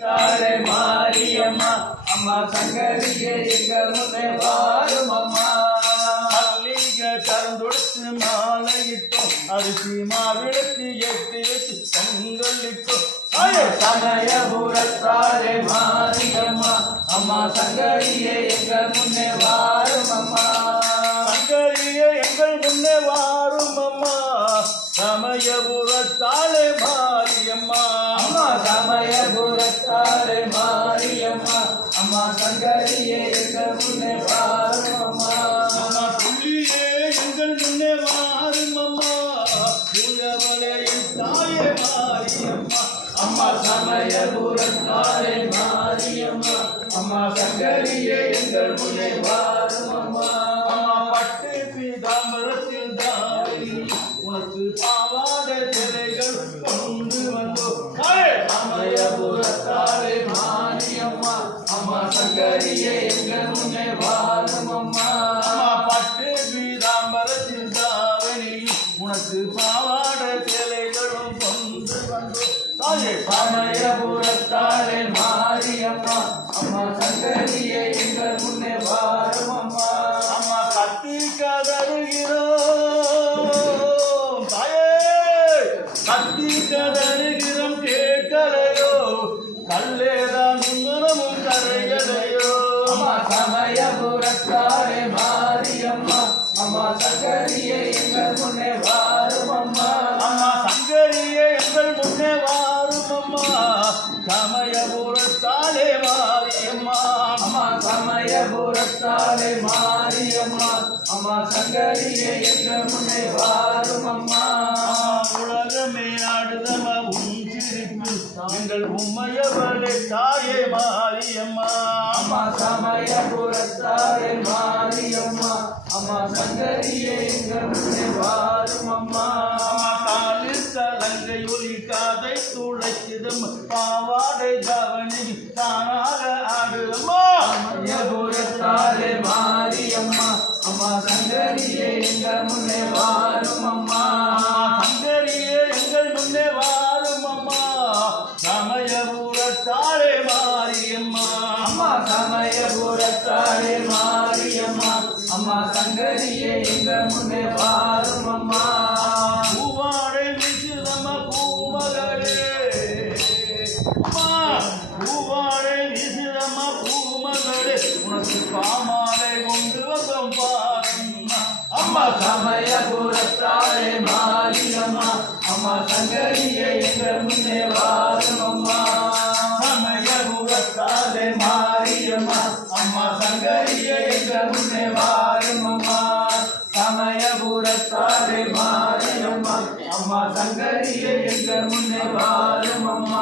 தாரே மாரியம்மா அம்மா சங்கரியே எங்கள் முன்னே வாரும் அம்மா. மல்லிகை கருந்தொடுத்து மாலையிட்டோம், அரிசி மாவிளக்கு எட்டி வச்சு பொங்கலிட்டோம். சமயபுரத்தாரே மாரியம்மா அம்மா சங்கரியே எங்கள் முன்னே வாரும் அம்மா. சங்கரியே எங்கள் முன்னே வாரும் அம்மா, சமயபுரத்தாலே மாரியம்மா. அம்மா சமயபுரத்தாரே மாரியம்மா அம்மா சங்கரியே எங்கள் முன்னே வாரும் அம்மா. அம்மா துள்ளியே எங்கள் முன்னே வாரும் அம்மா, புயவளே தாயே மாரியம்மா. அம்மா சமயபுரத்தாரே மாரியம்மா அம்மா சங்கரியே எங்கள் முன்னே வாரும் அம்மா. அம்மா பட்டு பீதாம்பரத்தில் தாவணி உனக்கு பாவாடை சிலைகள் கொண்டு வந்தோம். சமயபுரத்தாரே மாரியம்மா அம்மா சங்கரியே எங்கள் முன்னே வாரும் அம்மா. அம்மா பட்டு பீதாம்பரத்தில் தாவணி உனக்கு பாவாடை சிலைகளும் கொண்டு வந்தோம். தாயே சமயபுரத்தாரே மாரியம்மா அம்மா சங்கரியே எங்கள் முன்னே வாரும் அம்மா. அம்மா கத்தி கதறுகிறோம், தாயே கத்தி கதறுகிறோம் கேட்கலையோ, கல்லேதான் முன்னமும் கரைகளையோ. அம்மா சமயபுரத்தாரே மாரியம்மா அம்மா சங்கரியே எங்கள் முன்னே வாரும் அம்மா. அம்மா சங்கரியே எங்கள் முன்னே வாரும் அம்மா, சமயபுரத்தாலே மாரியம்மா. அம்மா சமயபுரத்தாரே மாரியம்மா அம்மா சங்கரியே எங்கள் முன்னே வாரும் அம்மா. உலகமே ஆடுதம்மா உன் சிரிப்பு, எங்கள் உம்மையவளே தாயே மாரியம்மா. அம்மா சமயபுரத்தாரே மாரியம்மா அம்மா சங்கரியே எங்கள் முன்னே வாரும் அம்மா. அம்மா காலில் கலங்கை ஒலி காதை துளைச்சிடும், பாவாடை கவனி தானாக ஆடுமா. சமயபுரத்தாரே மாரியம்மா அம்மா சங்கரியே எங்கள் முன்னே வாரும் அம்மா. சங்கரியே எங்கள் முன்னே வாரும் அம்மா, சமயபுரத்தாலே மாரியம்மா. அம்மா சமயபுரத்தாரே மாரியம்மா அம்மா சங்கரியே எங்கள் முன்னே வாரும் அம்மா. பூவாடை வீசுதம்மா பூமகளே, அம்மா பூவாடை வீசுதம்மா பூமகளே, உனக்கு பாமாலை கொண்டு வந்தோம் பாரம்மா. அம்மா சமயபுரத்தாரே மாரியம்மா அம்மா சங்கரியே எங்கள் முன்னே வாரும் அம்மா. சமயபுரத்தாரே மாரியம்மா அம்மா சங்கரியே எங்கள் முன்னே வாரும் அம்மா. சமயபுரத்தாரே மாரியம்மா அம்மா சங்கரியே எங்கள் முன்னே வாரும் அம்மா.